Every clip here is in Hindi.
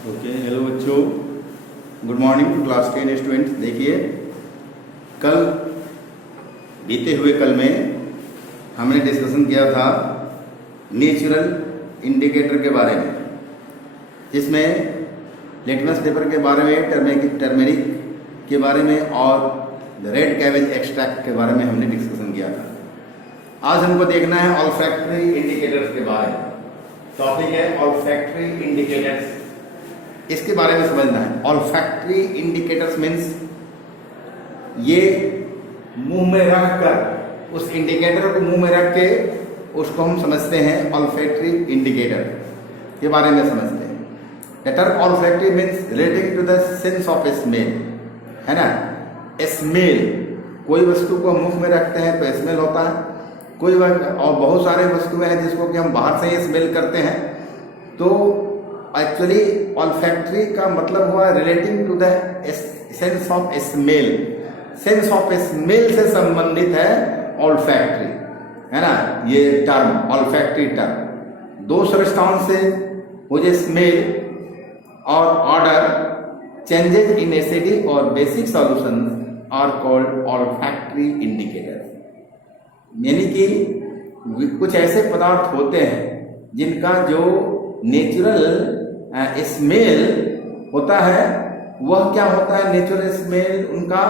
ओके, हेलो बच्चों, good morning to class 10 students. देखिए, कल बीते हुए कल में हमने डिस्कशन किया था नेचुरल इंडिकेटर के बारे में, जिसमें लिटमस पेपर के बारे में, टर्मेरिक के बारे में और रेड कैबेज एक्सट्रैक्ट के बारे में हमने डिस्कशन किया था। आज हमको देखना है ऑल्फैक्टरी इंडिकेटर्स के बारे में। टॉपिक है ऑल्फैक्टरी इंडिकेटर्स, इसके बारे में समझना है। ऑल्फैक्टरी इंडिकेटर्स मीन्स ये मुंह में रख कर, उस इंडिकेटर को मुंह में रख के उसको हम समझते हैं ऑल्फैक्टरी इंडिकेटर के बारे में समझते हैं। The term olfactory means relating to the sense of smell, है ना। स्मेल, कोई वस्तु को मुंह में रखते हैं तो स्मेल होता है, कोई और बहुत सारे वस्तुएं हैं जिसको कि हम बाहर से ही स्मेल करते हैं। तो एक्चुअली ऑल्फैक्टरी का मतलब हुआ relating to the sense of smell. Sense of smell से संबंधित है ऑल्फैक्टरी, है ना। ये टर्म ऑल्फैक्टरी टर्म दो स्रष्टाओं से मुझे स्मेल और ऑर्डर चेंजेस इन एसिडिक और basic solution are called olfactory indicator. यानी कि कुछ ऐसे पदार्थ होते हैं जिनका जो नेचुरल स्मेल होता है, वह क्या होता है, नेचुरल स्मेल उनका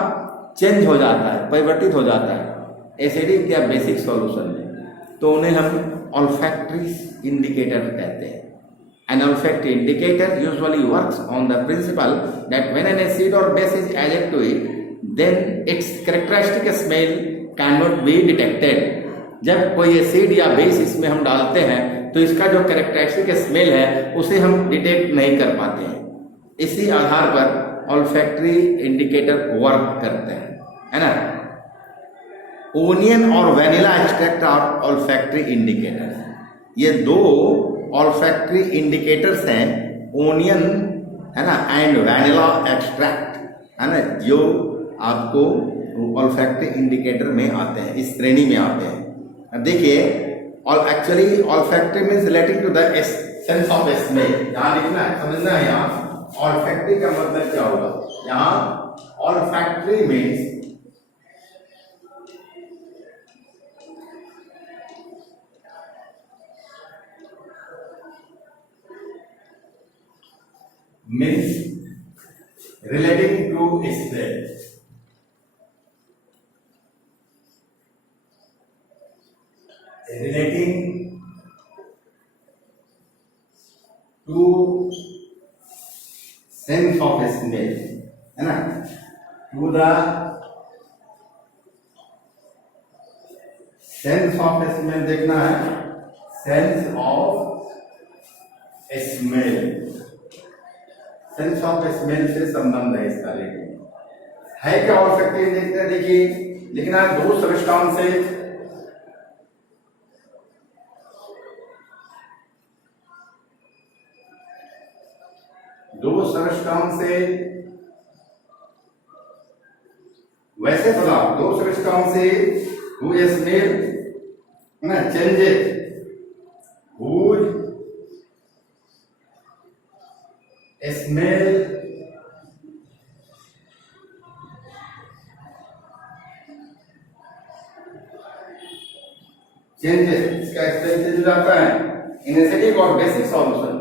चेंज हो जाता है, परिवर्तित हो जाता है एसिडिक या बेसिक सॉल्यूशन में, तो उन्हें हम ऑल्फैक्टरी इंडिकेटर कहते हैं। An olfactory indicator usually works on the principle that when an acid or base is added to it, then its characteristic smell cannot be detected. जब कोई एसिड या बेस इसमें हम डालते हैं तो इसका जो कैरेक्टरिस्टिक स्मेल है उसे हम डिटेक्ट नहीं कर पाते हैं। इसी आधार पर ऑल्फैक्टरी इंडिकेटर वर्क करते हैं, है ना। ओनियन और vanilla extract are olfactory indicators. ये दो ऑल्फैक्टरी इंडिकेटर्स हैं, ओनियन, है ना, एंड वैनिला एक्सट्रैक्ट, है ना, जो आपको ऑल्फैक्टरी इंडिकेटर में आते हैं, इस श्रेणी में आते हैं। अब देखिए, और actually olfactory means relating to the sense of smell. यहाँ लिखना है, समझना है। यहाँ ऑल्फैक्टरी का मतलब क्या होगा। यहाँ olfactory means relating to smell, relating to sense of smell, है ना, to the sense of smell देखना है, sense of smell, sense of smell से संबंध है इसका। लेकिन है क्या ऑल्फैक्टरी इंडिकेटर, देखिए लिखना है दो स्रष्टाओं से वैसे पदार्थ, दो स्रष्टाओं से हु स्मेल, ना, चेंजेस, हुज स्मेल चेंजेस, इसका एक्सप्लेन हो जाता है इन एसिडिक और बेसिक सॉल्यूशन,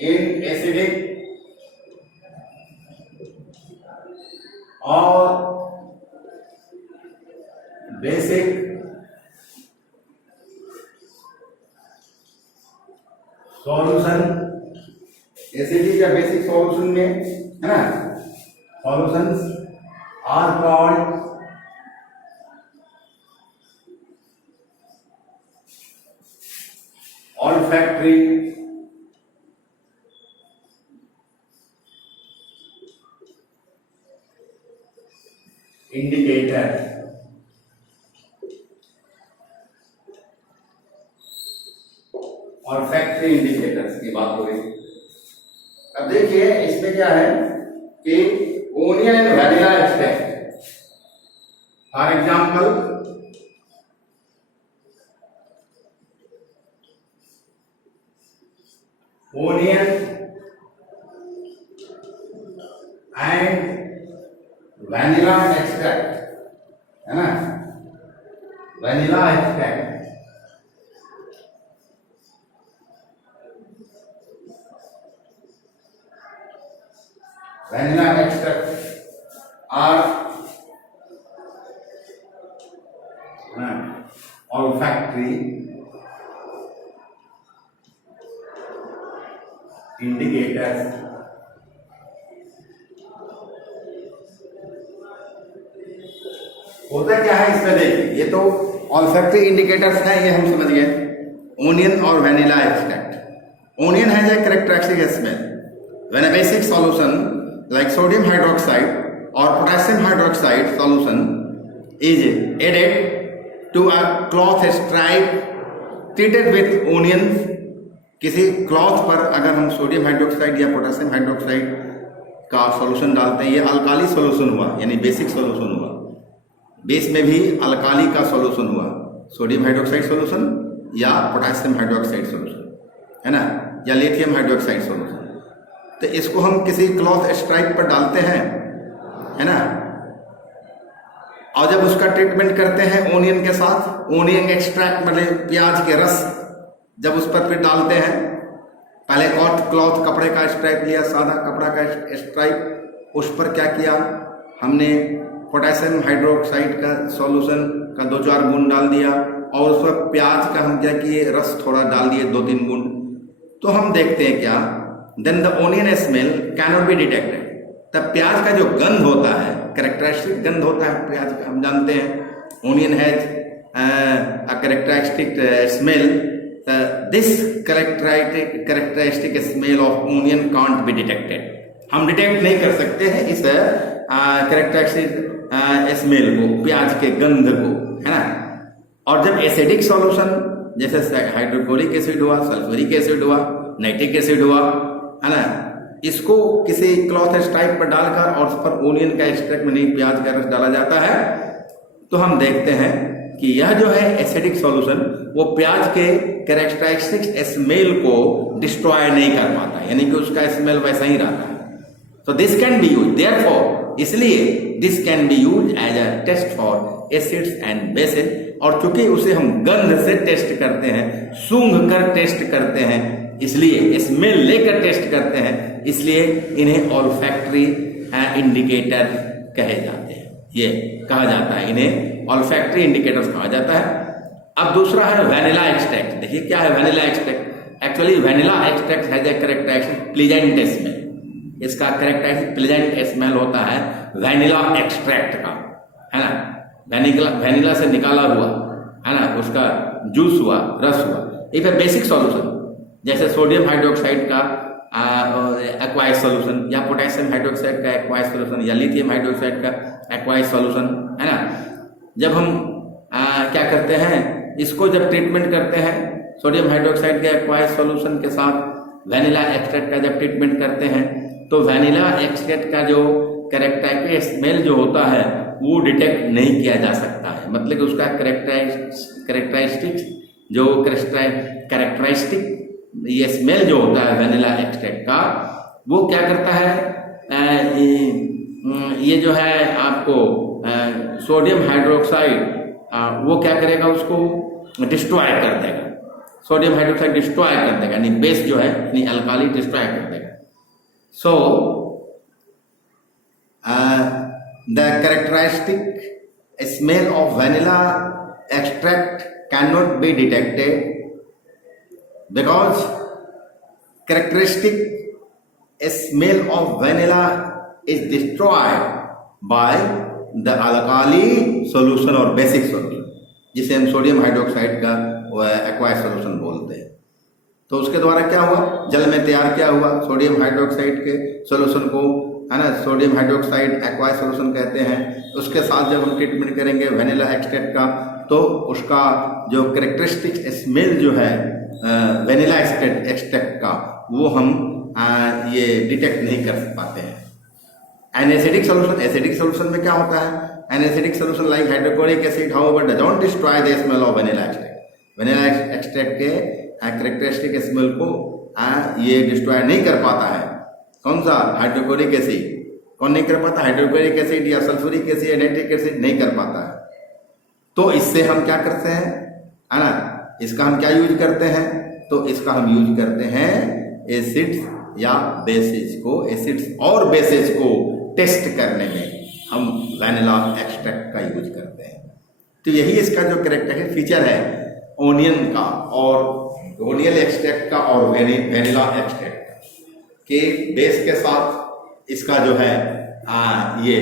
इन एसिडिक और बेसिक सॉल्यूशन। एसिडिक या बेसिक सॉल्यूशन में, है ना, solutions are called olfactory indicator. Olfactory indicators की बात हो रही। अब देखिए इसमें क्या है कि onion and vanilla extract, for example onion and vanilla extract, है ना, vanilla extract are olfactory indicators होता क्या है इसमें देखिए, ये तो ऑल्फैक्टरी इंडिकेटर्स है, ये हम समझ गए। ओनियन और vanilla extract. Onion has a characteristic smell when a basic solution like sodium hydroxide or potassium hydroxide solution is added to a cloth stripe treated with onions। किसी क्लॉथ पर अगर हम सोडियम हाइड्रोक्साइड या पोटेशियम हाइड्रोक्साइड का सॉल्यूशन डालते हैं, ये अल्काली सॉल्यूशन हुआ, यानी बेसिक सॉल्यूशन हुआ, बेस में भी अल्काली का सॉल्यूशन हुआ, सोडियम हाइड्रोक्साइड सॉल्यूशन या पोटेशियम हाइड्रोक्साइड सॉल्यूशन, है ना, या लिथियम हाइड्रोक्साइड सॉल्यूशन। तो इसको हम किसी क्लॉथ स्ट्राइप पर डालते हैं, है ना, और जब उसका ट्रीटमेंट करते हैं ओनियन के साथ, ओनियन एक्सट्रैक्ट मतलब प्याज के रस जब उस पर फिर डालते हैं, पहले क्लॉथ कपड़े का स्ट्राइप लिया, सादा कपड़ा का स्ट्राइप, उस पर क्या किया हमने, पोटेशियम हाइड्रोक्साइड का सॉल्यूशन का 2-4 बूंद डाल दिया, और उस पर प्याज का हम क्या किए, रस थोड़ा डाल दिए 2-3 बूंद। तो हम देखते हैं क्या, then the onion smell can not be detected. तब प्याज का जो गंध होता है, कैरेक्टरिस्टिक गंध होता है प्याज का, हम जानते हैं onion has a characteristic smell, this characteristic smell of onion can't be detected. हम डिटेक्ट नहीं कर सकते हैं इस कैरेक्टरिस्टिक स्मेल को, प्याज के गंध को, है ना। और जब एसिडिक सॉल्यूशन जैसे हाइड्रोक्लोरिक एसिड हुआ, सल्फ्यूरिक एसिड हुआ, नाइट्रिक एसिड हुआ, है ना, इसको किसी क्लॉथ स्ट्राइप पर डालकर और उस पर ओनियन का एक्सट्रैक्ट में प्याज का रस डाला जाता है, तो हम देखते हैं कि यह जो है एसिडिक सॉल्यूशन वो प्याज के कैरेक्टरिस्टिक स्मेल को डिस्ट्रॉय नहीं कर पाता, यानी कि उसका स्मेल वैसा ही रहता है। तो this can be use, therefore इसलिए this can be use as a test for acids and bases. और चूंकि उसे हम गंध से टेस्ट करते हैं, सूंघ कर टेस्ट करते हैं, इसलिए स्मेल लेकर टेस्ट करते हैं, इसलिए इन्हें ऑल्फैक्टरी इंडिकेटर कहे जाते हैं। ये कहा जाता है, इन्हें ऑल्फैक्टरी इंडिकेटर्स कहा जाता है। अब दूसरा है वैनिला एक्सट्रैक्ट। देखिए क्या है vanilla extract. Actually vanilla extract has a characteristic pleasant smell. इसका कैरेक्टरिस्टिक प्लीजेंट स्मेल होता है वैनिला एक्सट्रैक्ट का, है ना, वैनिला से निकाला हुआ, है ना, उसका जूस हुआ, रस हुआ। इफ ए बेसिक सॉल्यूशन जैसे सोडियम हाइड्रोक्साइड का एक्वाइज सॉल्यूशन, या पोटेशियम हाइड्रोक्साइड का एक्वाइज सॉल्यूशन, या लिथियम हाइड्रोक्साइड का एक्वाइज सॉल्यूशन, है ना, जब हम क्या करते हैं, इसको जब ट्रीटमेंट करते हैं सोडियम हाइड्रोक्साइड के एक्वाइज सॉल्यूशन के साथ वैनिला एक्सट्रैक्ट का जब ट्रीटमेंट करते हैं, तो वैनिला एक्सट्रैक्ट का जो कैरेक्टरिस्टिक स्मेल जो होता है वो डिटेक्ट नहीं किया जा सकता है। मतलब कि उसका कैरेक्टरिस्टिक जो कैरेक्टरिस्टिक ये स्मेल जो होता है वैनिला एक्सट्रैक्ट का, वो क्या करता है, ये जो है आपको सोडियम हाइड्रोक्साइड वो क्या करेगा, उसको डिस्ट्रॉय कर देगा। सोडियम हाइड्रोक्साइड डिस्ट्रॉय कर देगा, यानी बेस जो है यानी अल्काली डिस्ट्रॉय कर देगा। So the characteristic smell of vanilla extract can not be detected because characteristic smell of vanilla is destroyed by the alkali solution or basic solution, जिसे हम सोडियम हाइड्रोक्साइड का एक्वाइज सॉल्यूशन बोलते हैं। तो उसके द्वारा क्या हुआ, जल में तैयार क्या हुआ, सोडियम हाइड्रोक्साइड के सॉल्यूशन को, है ना, सोडियम हाइड्रोक्साइड एक्वाइज सॉल्यूशन कहते हैं। उसके साथ जब हम ट्रीटमेंट करेंगे वैनिला एक्सट्रैक्ट का, तो उसका जो कैरेक्टरिस्टिक स्मेल जो है वैनिला एक्सट्रैक्ट का, वो हम ये डिटेक्ट नहीं कर पाते हैं। An acidic solution, acidic solution में क्या होता है, an acidic solution like hydrochloric acid however does not destroy the smell of vanilla extract. Vanilla extract के कैरेक्टरिस्टिक स्मेल को ये डिस्ट्रॉय नहीं कर पाता है। कौन सा, हाइड्रोक्लोरिक एसिड, कौन नहीं कर पाता? हाइड्रोक्लोरिक एसिड या सल्फ्यूरिक एसिड या नाइट्रिक एसिड नहीं कर पाता है। तो इससे हम क्या करते हैं, है ना, इसका हम क्या यूज करते हैं? तो इसका हम यूज करते हैं एसिड्स या बेसिस को, एसिड्स और बेसिस को टेस्ट करने में हम वैनिला एक्सट्रैक्ट का यूज करते हैं। तो यही इसका जो कैरेक्टर फीचर है ओनियन का और ओनियल एक्सट्रैक्ट का और वैनिला एक्सट्रैक्ट के बेस के साथ इसका जो है ये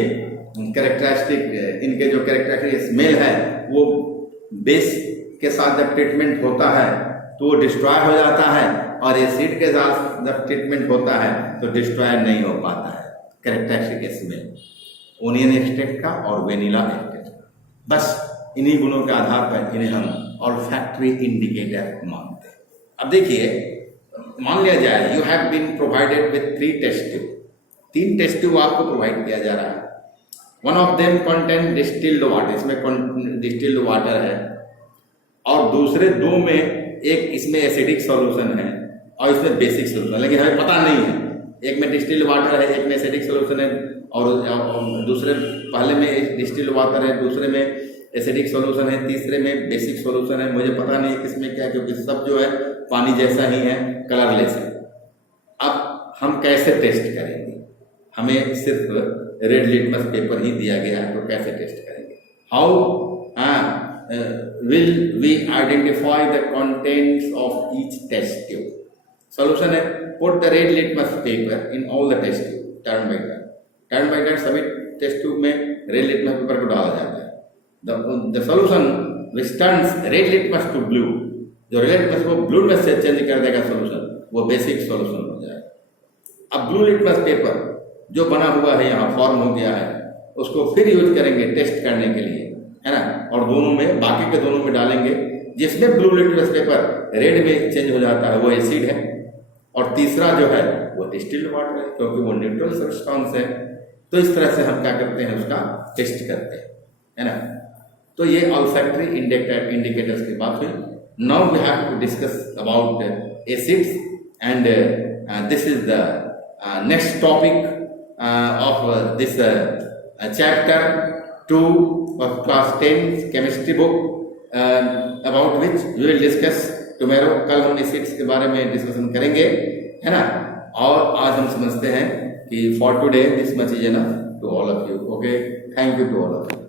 कैरेक्टरिस्टिक, इनके जो कैरेक्टरिस्टिक स्मेल है वो बेस के साथ जब ट्रीटमेंट होता है तो वो डिस्ट्रॉय हो जाता है, और एसिड के साथ जब ट्रीटमेंट होता है तो डिस्ट्रॉय नहीं हो पाता है कैरेक्टरिस्टिक स्मेल ओनियन एक्सट्रैक्ट का और वेनिला एक्सट्रैक्ट का। बस इन्हीं गुणों के आधार पर इन्हें हम ऑल्फैक्टरी इंडिकेटर मानते हैं। अब देखिए, मान लिया जाए you have been provided with 3 test tube, 3 test tube आपको प्रोवाइड किया जा रहा है। One of them contain distilled water, इसमें डिस्टिल्ड वाटर है, और दूसरे 2 में एक इसमें एसिडिक सॉल्यूशन है और इसमें बेसिक सॉल्यूशन, लेकिन हमें पता नहीं है, एक में डिस्टिल्ड वाटर है, एक में एसिडिक सॉल्यूशन है, और दूसरे पहले में डिस्टिल्ड वाटर है, दूसरे में एसिडिक सॉल्यूशन है, तीसरे में बेसिक सॉल्यूशन है। मुझे पता नहीं है किसमें क्या, क्योंकि सब जो है पानी जैसा ही है, कलरलेस है। अब हम कैसे टेस्ट करेंगे? हमें सिर्फ रेड लिटमस पेपर ही दिया गया है, तो कैसे टेस्ट करेंगे? How will we identify the contents of each test tube? Solution है, put the red litmus paper in all the test tube, turn by turn सभी टेस्ट ट्यूब में रेड लिटमस पेपर को डाला जाता है। The solution which turns red litmus to blue, जो रेड लिटमस को ब्लू में से चेंज कर देगा सोल्यूशन, वो बेसिक सोल्यूशन हो जाएगा। अब ब्लू लिटमस पेपर जो बना हुआ है, यहाँ फॉर्म हो गया है, उसको फिर यूज करेंगे टेस्ट करने के लिए, है ना, और दोनों में, बाकी के दोनों में डालेंगे। जिसमें ब्लू लिटमस पेपर रेड में चेंज हो जाता है वो एसिड है, और तीसरा जो है वो डिस्टिल्ड वाटर है, क्योंकि वो न्यूट्रल सब्सटेंस है। तो इस तरह से हम क्या करते हैं, उसका टेस्ट करते हैं, है ना। तो ये ऑल्फैक्टरी इंडिकेटर्स की बात हुई। Now we have to discuss about acids, and this is the next topic of this chapter 2 of class 10 chemistry book, about which we will discuss tomorrow। कल हम एसिड्स के बारे में डिस्कशन करेंगे, है ना। और आज हम समझते हैं कि for today this much is enough to all of you। Okay, thank you to all of you।